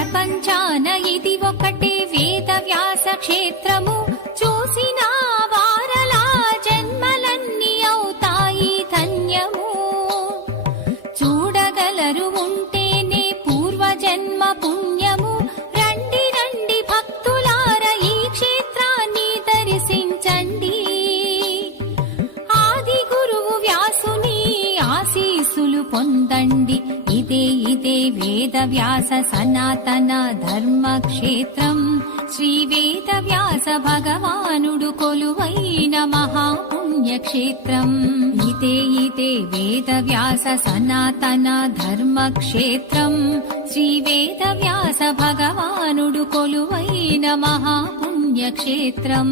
ప్రపంచాన ఇది ఒకటే వేద వ్యాస క్షేత్రము. చూసిన వారలా జన్మలన్నీ అవుతాయి ధన్యము. చూడగలరు ఉంటేనే పూర్వజన్మ పుణ్యము. రండి రండి భక్తులార ఈ క్షేత్రాన్ని దర్శించండి. ఆది గురువు వ్యాసుని ఆశీస్సులు పొందండి. ఇదే వేద వ్యాస సనాతన ధర్మ క్షేత్రం. శ్రీ వేద వ్యాస భగవానుడు కొలువైన మహాపుణ్యక్షేత్రం. ఇదే వేద వ్యాస సనాతన ధర్మ క్షేత్రం. శ్రీ వేద వ్యాస భగవానుడు కొలువైన మహాపుణ్యక్షేత్రం.